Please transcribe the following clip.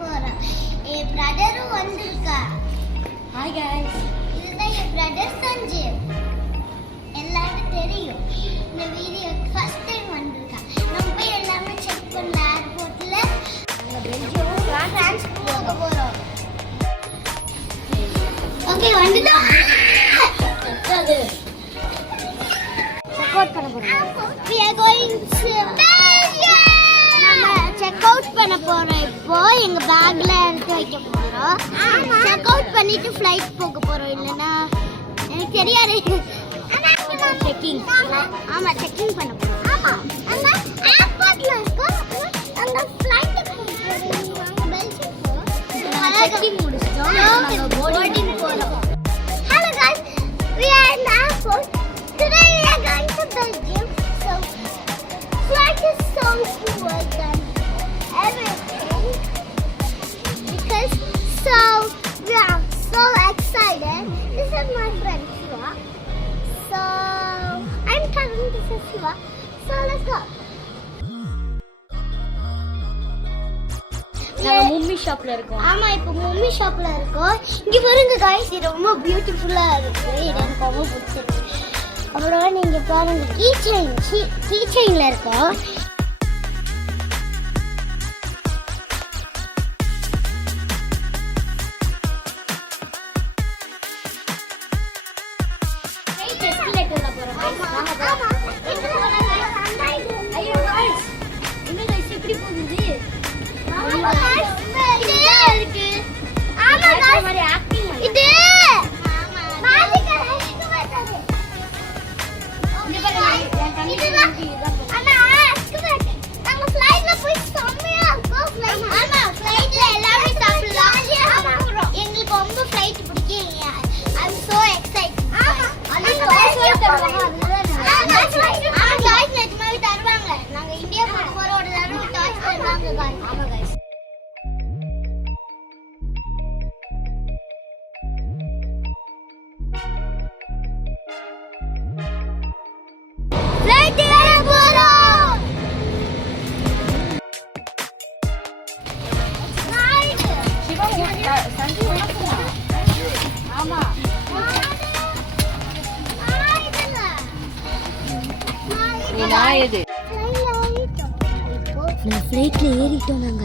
போறோம். என் பிரதரும் வந்திருக்கா. Hi guys. இதுதான் என் பிரதர் சஞ்சீவ். எல்லாரும் தெரியும். இந்த வீடியோ ஃபர்ஸ்ட் டைம் வந்திருக்கா. நம்ம போய் எல்லாமே செக் பண்ண ஏர்போர்ட்ல பெல்ஜியம் பிரான்ஸ் போக போறோம். ஓகே வந்துட்டோம். அது செக் அவுட் பண்ண போறோம். We are going to Belgium. நம்ம செக் அவுட் பண்ண போறோம். இப்போ எங்க பேக்ல எடுத்து வைக்க போறோம். செக் அவுட் பண்ணிட்டு ஃளைட் போக போறோம். இல்லனா எனக்கு தெரியாது. செக்கிங். ஆமா செக்கிங் பண்ண போறோம். ஆமா நம்ம ஏர்போர்ட்ல இருக்கோம். அந்த ஃளைட் போறோம். பெல்ஜியம் போறோம். செக்கிங் முடிச்சிட்டோம். நாங்க போர்டிங் போறோம். Hello guys, we are in the airport. Today we are going to Belgium. So, flight is so cool and everything. Because we are so excited. This is my friend Shiva. So, I'm coming. This is Shiva. So let's go. நாங்க mummy ஷாப்ல இருக்கோம். ஆமா இப்போ mummy ஷாப்ல இருக்கோம். இங்க பாருங்க guys, இது ரொம்ப பியூட்டிஃபுல்லா இருக்கு. இது எனக்கு ரொம்ப பிடிச்சிருக்கு. அப்புறம் நீங்க பாருங்க கீ செயின்ல இருக்கோம். எஸ்கலேட்டர்ல போறோம். ஆமா இது போறாங்க. ஐயோ गाइस, என்ன गाइस இப்படி போகுது? ஆமா गाइस, இது இருக்கு. ஆமா गाइस, மாதிரி ஆக்டிங் இது மேஜிக்கல் எக்ஸ்கவேட்டர். இங்க பாருங்க, என் கண்ணு இதுதான். அண்ணா எக்ஸ்கவேட்டர். நம்ம ஃளைட்ல போய் செம்மையா இருக்கும். ஃளைட் ஆமா ஃளைட்ல எல்லாமே சாப்பிடலாம். எங்களுக்கு ரொம்ப ஃளைட் பிடிக்கும். ஐ அம் சோ எக்ஸைட்டட். ஆமா அந்த டாய்ஸ் தருவாங்க அதுதான். ஆமா டாய்ஸ் நிஜமாவே தருவாங்க. நாங்க இந்தியா போக போற ஒரு தடவை டாய்ஸ் தருவாங்க गाइस. ஆமா गाइस. ஃளைட் ஏற போறோம். சிவா சஞ்சு உனக்குமா? ஆமா. நான் எது? நான் ஃளைட்ல ஏறிட்டோம் நாங்க.